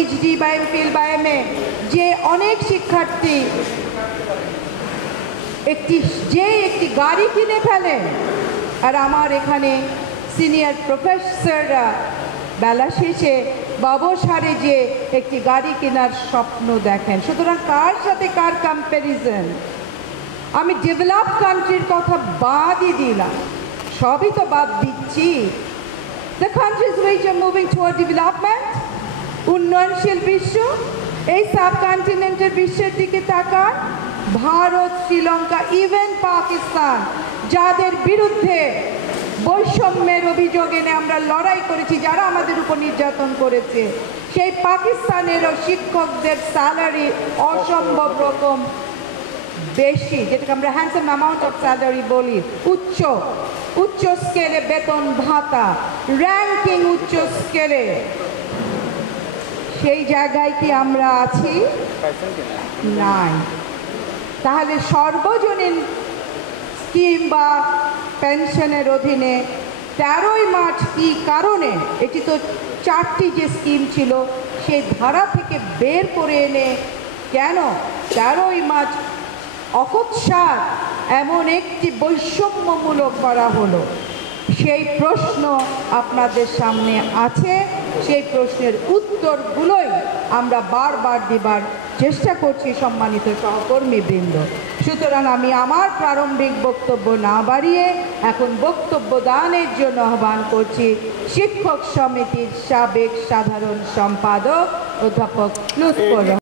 PhD বা MPhil বা MA যে অনেক শিক্ষার্থী একটি গাড়ি কিনে ফেলেন, আর আমার এখানে সিনিয়র প্রফেসররা বেলা শেষে বা অবসরে যে একটি গাড়ি কেনার স্বপ্ন দেখেন। সুতরাং কার সাথে কার কম্প্যারিজন? আমি ডেভেলপ কান্ট্রির কথা বাদই দিলাম, সবই তো বাদ দিচ্ছি। The countries which are moving toward development, উন্নয়নশীল বিশ্ব, এই সাবকন্টিনেন্টের বিশ্বের দিকে তাকান। ভারত, শ্রীলঙ্কা, ইভেন পাকিস্তান, যাদের বিরুদ্ধে বৈষম্যের অভিযোগ এনে আমরা লড়াই করেছি, যারা আমাদের উপর নির্যাতন করেছে, সেই পাকিস্তানেরও শিক্ষকদের স্যালারি অসম্ভব রকম বেশি, যেটাকে আমরা হ্যান্ডসাম অ্যামাউন্ট অফ স্যালারি বলি। উচ্চ স্কেলে বেতন ভাতা, র্যাঙ্কিং উচ্চ স্কেলে। সেই জায়গায় কি আমরা আছি? নাই। তাহলে সর্বজনীন স্কিম বা পেনশনের অধীনে 13ই মার্চ কি কারণে, এটি তো 4টি যে স্কিম ছিল সেই ধারা থেকে বের করে এনে কেন 13ই মার্চ অকস্মাৎ এমন একটি বৈষম্যমূলক করা হলো? সেই প্রশ্ন আপনাদের সামনে আছে। সেই প্রশ্নের উত্তরগুলোই আমরা বারবার দেবার চেষ্টা করছি সম্মানিত সহকর্মীবৃন্দ। সুতরাং আমি আমার প্রারম্ভিক বক্তব্য না বাড়িয়ে এখন বক্তব্য দানের জন্য আহ্বান করছি শিক্ষক সমিতির সাবেক সাধারণ সম্পাদক অধ্যাপক লুৎফর রহমান।